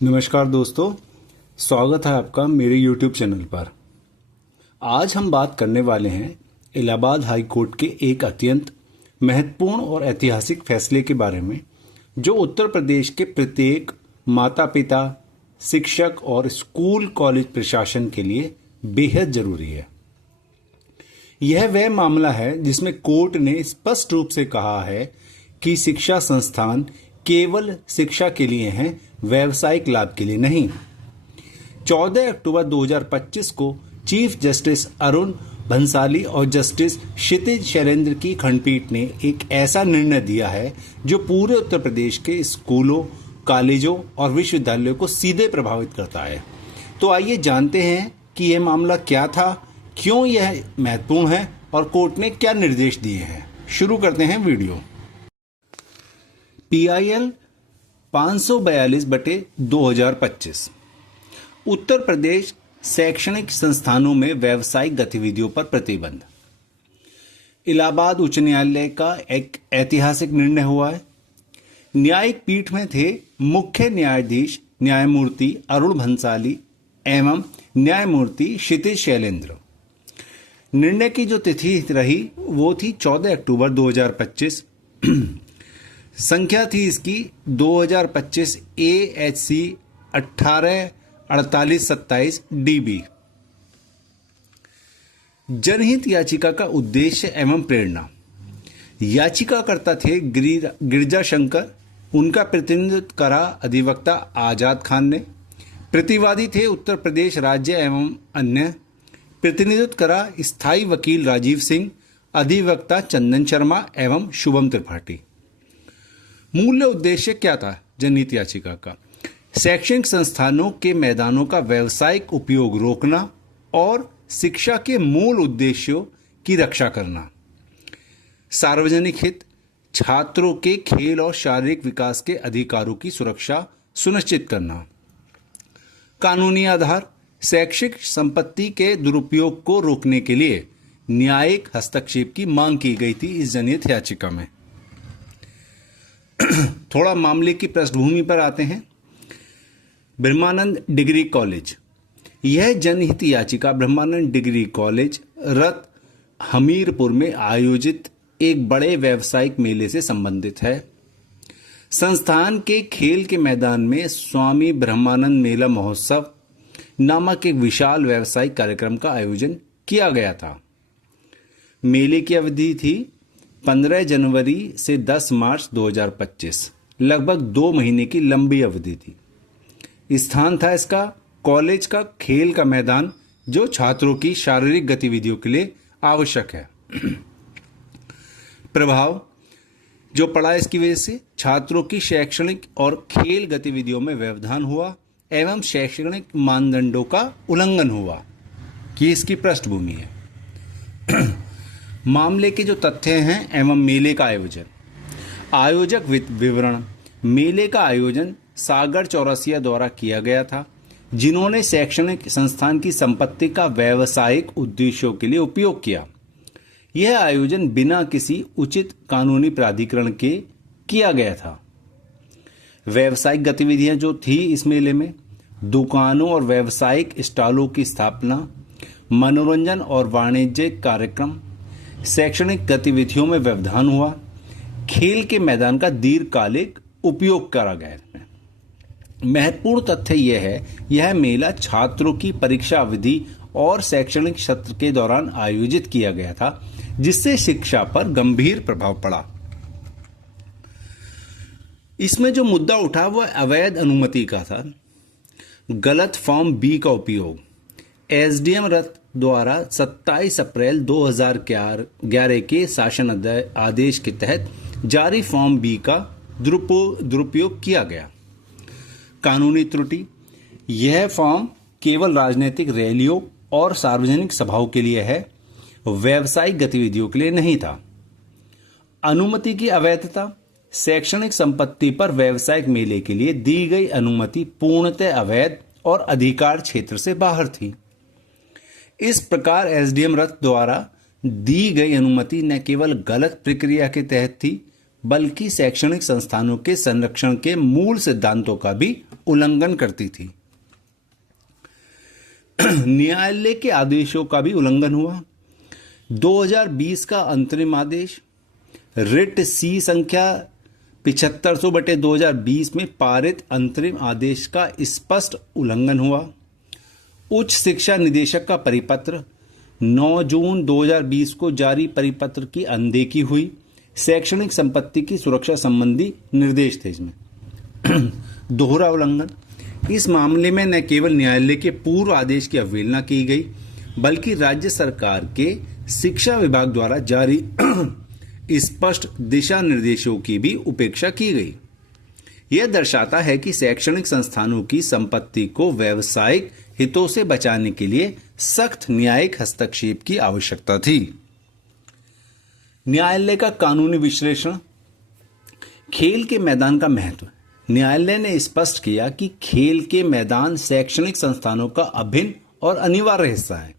नमस्कार दोस्तों, स्वागत है आपका मेरे YouTube चैनल पर। आज हम बात करने वाले हैं इलाहाबाद हाई कोर्ट के एक अत्यंत महत्वपूर्ण और ऐतिहासिक फैसले के बारे में, जो उत्तर प्रदेश के प्रत्येक माता पिता, शिक्षक और स्कूल कॉलेज प्रशासन के लिए बेहद जरूरी है। यह वह मामला है जिसमें कोर्ट ने स्पष्ट रूप से कहा है कि शिक्षा संस्थान केवल शिक्षा के लिए हैं, व्यावसायिक लाभ के लिए नहीं। 14 अक्टूबर 2025 को चीफ जस्टिस अरुण भंसाली और जस्टिस क्षितिज शैलेंद्र की खंडपीठ ने एक ऐसा निर्णय दिया है जो पूरे उत्तर प्रदेश के स्कूलों, कॉलेजों और विश्वविद्यालयों को सीधे प्रभावित करता है। तो आइए जानते हैं कि यह मामला क्या था, क्यों यह महत्वपूर्ण है और कोर्ट ने क्या निर्देश दिए हैं। शुरू करते हैं वीडियो। PIL 542/2025 उत्तर प्रदेश शैक्षणिक संस्थानों में व्यावसायिक गतिविधियों पर प्रतिबंध। इलाहाबाद उच्च न्यायालय का एक ऐतिहासिक निर्णय हुआ है। न्यायिक पीठ में थे मुख्य न्यायाधीश न्यायमूर्ति अरुण भंसाली एवं न्यायमूर्ति क्षितिज शैलेंद्र। निर्णय की जो तिथि रही वो थी 14 अक्टूबर 2025। संख्या थी इसकी 2025 AHC 184827 DB। जनहित याचिका का उद्देश्य एवं प्रेरणा। याचिकाकर्ता थे गिरिजा शंकर, उनका प्रतिनिधित्व करा अधिवक्ता आजाद खान ने। प्रतिवादी थे उत्तर प्रदेश राज्य एवं अन्य। प्रतिनिधित्व करा स्थायी वकील राजीव सिंह, अधिवक्ता चंदन शर्मा एवं शुभम त्रिपाठी। मूल्य उद्देश्य क्या था जनहित याचिका का? शैक्षणिक संस्थानों के मैदानों का व्यावसायिक उपयोग रोकना और शिक्षा के मूल उद्देश्यों की रक्षा करना। सार्वजनिक हित, छात्रों के खेल और शारीरिक विकास के अधिकारों की सुरक्षा सुनिश्चित करना। कानूनी आधार, शैक्षिक संपत्ति के दुरुपयोग को रोकने के लिए न्यायिक हस्तक्षेप की मांग की गई थी इस जनहित याचिका में। थोड़ा मामले की पृष्ठभूमि पर आते हैं। ब्रह्मानंद डिग्री कॉलेज। यह जनहित याचिका ब्रह्मानंद डिग्री कॉलेज रत हमीरपुर में आयोजित एक बड़े व्यावसायिक मेले से संबंधित है। संस्थान के खेल के मैदान में स्वामी ब्रह्मानंद मेला महोत्सव नामक एक विशाल व्यावसायिक कार्यक्रम का आयोजन किया गया था। मेले की अवधि थी 15 जनवरी से 10 मार्च 2025। लगभग 2 महीने की लंबी अवधि थी। स्थान था इसका कॉलेज का खेल का मैदान, जो छात्रों की शारीरिक गतिविधियों के लिए आवश्यक है। प्रभाव जो पड़ा इसकी वजह से छात्रों की शैक्षणिक और खेल गतिविधियों में व्यवधान हुआ एवं शैक्षणिक मानदंडों का उल्लंघन हुआ, कि इसकी पृष्ठभूमि है। मामले के जो तथ्य हैं एवं मेले का आयोजन। आयोजक विवरण। मेले का आयोजन सागर चौरसिया द्वारा किया गया था, जिन्होंने शैक्षणिक संस्थान की संपत्ति का व्यावसायिक उद्देश्यों के लिए उपयोग किया। यह आयोजन बिना किसी उचित कानूनी प्राधिकरण के किया गया था। व्यावसायिक गतिविधियां जो थी इस मेले में, दुकानों और व्यावसायिक स्टॉलों की स्थापना, मनोरंजन और वाणिज्यिक कार्यक्रम, शैक्षणिक गतिविधियों में व्यवधान हुआ, खेल के मैदान का दीर्घकालिक उपयोग करा गया। महत्वपूर्ण तथ्य यह है, यह मेला छात्रों की परीक्षा अवधि और शैक्षणिक सत्र के दौरान आयोजित किया गया था, जिससे शिक्षा पर गंभीर प्रभाव पड़ा। इसमें जो मुद्दा उठा वह अवैध अनुमति का था। गलत फॉर्म B का उपयोग। SDM रथ द्वारा 27 अप्रैल 2011 के शासन आदेश के तहत जारी फॉर्म B का दुरुपयोग किया गया। कानूनी त्रुटि। यह फॉर्म केवल राजनीतिक रैलियों और सार्वजनिक सभाओं के लिए है, व्यावसायिक गतिविधियों के लिए नहीं था। अनुमति की अवैधता। शैक्षणिक संपत्ति पर व्यावसायिक मेले के लिए दी गई अनुमति पूर्णतः अवैध और अधिकार क्षेत्र से बाहर थी। इस प्रकार SDM रथ द्वारा दी गई अनुमति न केवल गलत प्रक्रिया के तहत थी, बल्कि शैक्षणिक संस्थानों के संरक्षण के मूल सिद्धांतों का भी उल्लंघन करती थी। न्यायालय के आदेशों का भी उल्लंघन हुआ। 2020 का अंतरिम आदेश रिट सी संख्या 7500/2020 में पारित अंतरिम आदेश का स्पष्ट उल्लंघन हुआ। उच्च शिक्षा निदेशक का परिपत्र 9 जून 2020 को जारी परिपत्र की अनदेखी हुई। शैक्षणिक संपत्ति की सुरक्षा संबंधी निर्देश थे इसमें। दोहरा उल्लंघन। इस मामले में न केवल न्यायालय के पूर्व आदेश की अवहेलना की गई, बल्कि राज्य सरकार के शिक्षा विभाग द्वारा जारी स्पष्ट दिशा निर्देशों की भी उपेक्षा की गई। यह दर्शाता है कि शैक्षणिक संस्थानों की संपत्ति को व्यावसायिक हितों से बचाने के लिए सख्त न्यायिक हस्तक्षेप की आवश्यकता थी। न्यायालय का कानूनी विश्लेषण। खेल के मैदान का महत्व। न्यायालय ने स्पष्ट किया कि खेल के मैदान शैक्षणिक संस्थानों का अभिन्न और अनिवार्य हिस्सा है।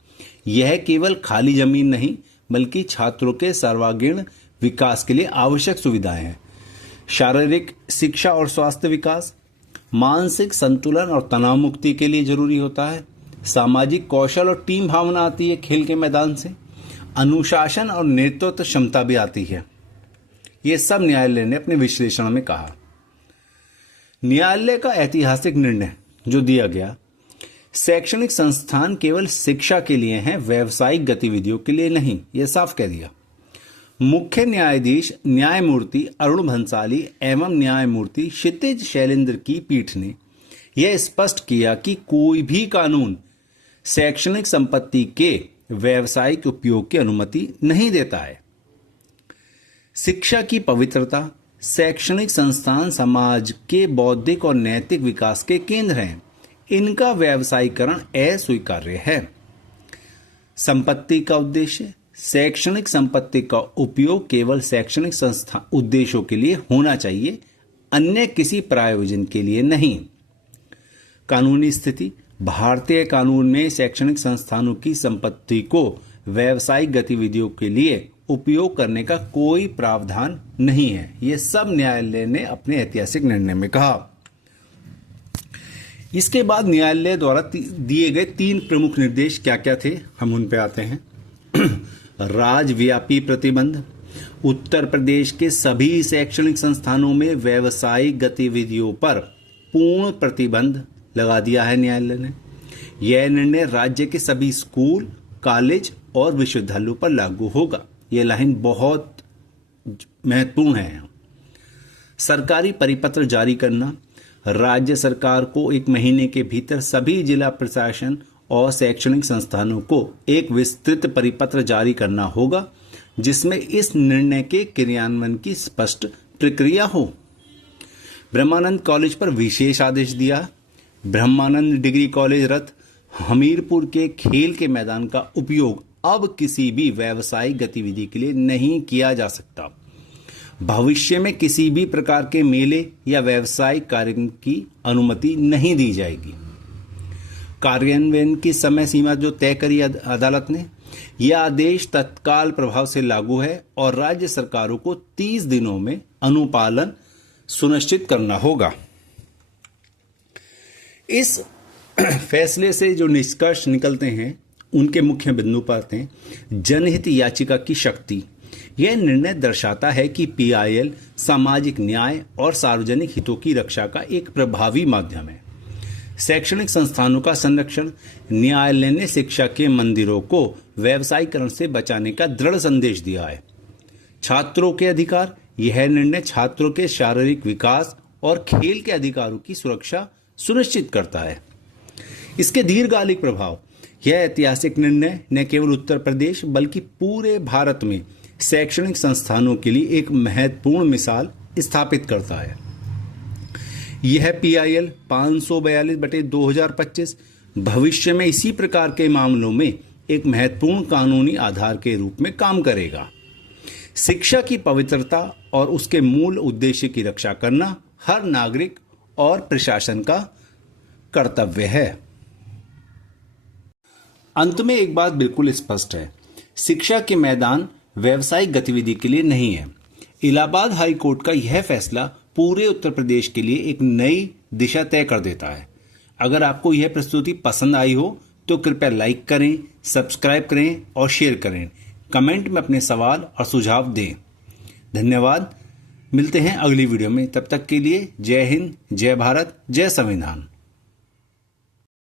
यह केवल खाली जमीन नहीं, बल्कि छात्रों के सर्वांगीण विकास के लिए आवश्यक सुविधाएं हैं। शारीरिक शिक्षा और स्वास्थ्य विकास, मानसिक संतुलन और तनाव मुक्ति के लिए जरूरी होता है। सामाजिक कौशल और टीम भावना आती है खेल के मैदान से। अनुशासन और नेतृत्व क्षमता भी आती है। ये सब न्यायालय ने अपने विश्लेषण में कहा। न्यायालय का ऐतिहासिक निर्णय जो दिया गया, शैक्षणिक संस्थान केवल शिक्षा के लिए हैं, व्यावसायिक गतिविधियों के लिए नहीं, यह साफ कह दिया। मुख्य न्यायाधीश न्यायमूर्ति अरुण भंसाली एवं न्यायमूर्ति क्षितिज शैलेंद्र की पीठ ने यह स्पष्ट किया कि कोई भी कानून शैक्षणिक संपत्ति के व्यावसायिक उपयोग की अनुमति नहीं देता है। शिक्षा की पवित्रता। शैक्षणिक संस्थान समाज के बौद्धिक और नैतिक विकास के केंद्र हैं। इनका व्यावसायीकरण अस्वीकार्य है। संपत्ति का उद्देश्य। शैक्षणिक संपत्ति का उपयोग केवल शैक्षणिक संस्था उद्देश्यों के लिए होना चाहिए, अन्य किसी प्रायोजन के लिए नहीं। कानूनी स्थिति। भारतीय कानून में शैक्षणिक संस्थानों की संपत्ति को व्यावसायिक गतिविधियों के लिए उपयोग करने का कोई प्रावधान नहीं है। यह सब न्यायालय ने अपने ऐतिहासिक निर्णय में कहा। इसके बाद न्यायालय द्वारा दिए गए 3 प्रमुख निर्देश क्या क्या थे, हम उन पे आते हैं। राज्यव्यापी प्रतिबंध। उत्तर प्रदेश के सभी शैक्षणिक संस्थानों में व्यावसायिक गतिविधियों पर पूर्ण प्रतिबंध लगा दिया है न्यायालय ने। यह निर्णय राज्य के सभी स्कूल, कॉलेज और विश्वविद्यालयों पर लागू होगा। यह लाइन बहुत महत्वपूर्ण है। सरकारी परिपत्र जारी करना। राज्य सरकार को 1 महीने के भीतर सभी जिला प्रशासन और शैक्षणिक संस्थानों को एक विस्तृत परिपत्र जारी करना होगा, जिसमें इस निर्णय के क्रियान्वयन की स्पष्ट प्रक्रिया हो। ब्रह्मानंद कॉलेज पर विशेष आदेश दिया। ब्रह्मानंद डिग्री कॉलेज रत हमीरपुर के खेल के मैदान का उपयोग अब किसी भी व्यावसायिक गतिविधि के लिए नहीं किया जा सकता। भविष्य में किसी भी प्रकार के मेले या व्यावसायिक कार्यक्रम की अनुमति नहीं दी जाएगी। कार्यान्वयन की समय सीमा जो तय करी अदालत ने, यह आदेश तत्काल प्रभाव से लागू है और राज्य सरकारों को 30 दिनों में अनुपालन सुनिश्चित करना होगा। इस फैसले से जो निष्कर्ष निकलते हैं उनके मुख्य बिंदु पर आते हैं। जनहित याचिका की शक्ति। यह निर्णय दर्शाता है कि पीआईएल सामाजिक न्याय और सार्वजनिक हितों की रक्षा का एक प्रभावी माध्यम है। शैक्षणिक संस्थानों का संरक्षण। न्यायालय ने शिक्षा के मंदिरों को व्यवसायीकरण से बचाने का दृढ़ संदेश दिया है। छात्रों के अधिकार। यह निर्णय छात्रों के शारीरिक विकास और खेल के अधिकारों की सुरक्षा सुनिश्चित करता है। इसके दीर्घकालिक प्रभाव। यह ऐतिहासिक निर्णय न केवल उत्तर प्रदेश बल्कि पूरे भारत में शैक्षणिक संस्थानों के लिए एक महत्वपूर्ण मिसाल स्थापित करता है। यह पीआईएल 542/2025 भविष्य में इसी प्रकार के मामलों में एक महत्वपूर्ण कानूनी आधार के रूप में काम करेगा। शिक्षा की पवित्रता और उसके मूल उद्देश्य की रक्षा करना हर नागरिक और प्रशासन का कर्तव्य है। अंत में एक बात बिल्कुल स्पष्ट है, शिक्षा के मैदान व्यावसायिक गतिविधि के लिए नहीं है। इलाहाबाद हाई कोर्ट का यह फैसला पूरे उत्तर प्रदेश के लिए एक नई दिशा तय कर देता है। अगर आपको यह प्रस्तुति पसंद आई हो तो कृपया लाइक करें, सब्सक्राइब करें और शेयर करें। कमेंट में अपने सवाल और सुझाव दें। धन्यवाद। मिलते हैं अगली वीडियो में। तब तक के लिए जय हिंद, जय भारत, जय संविधान।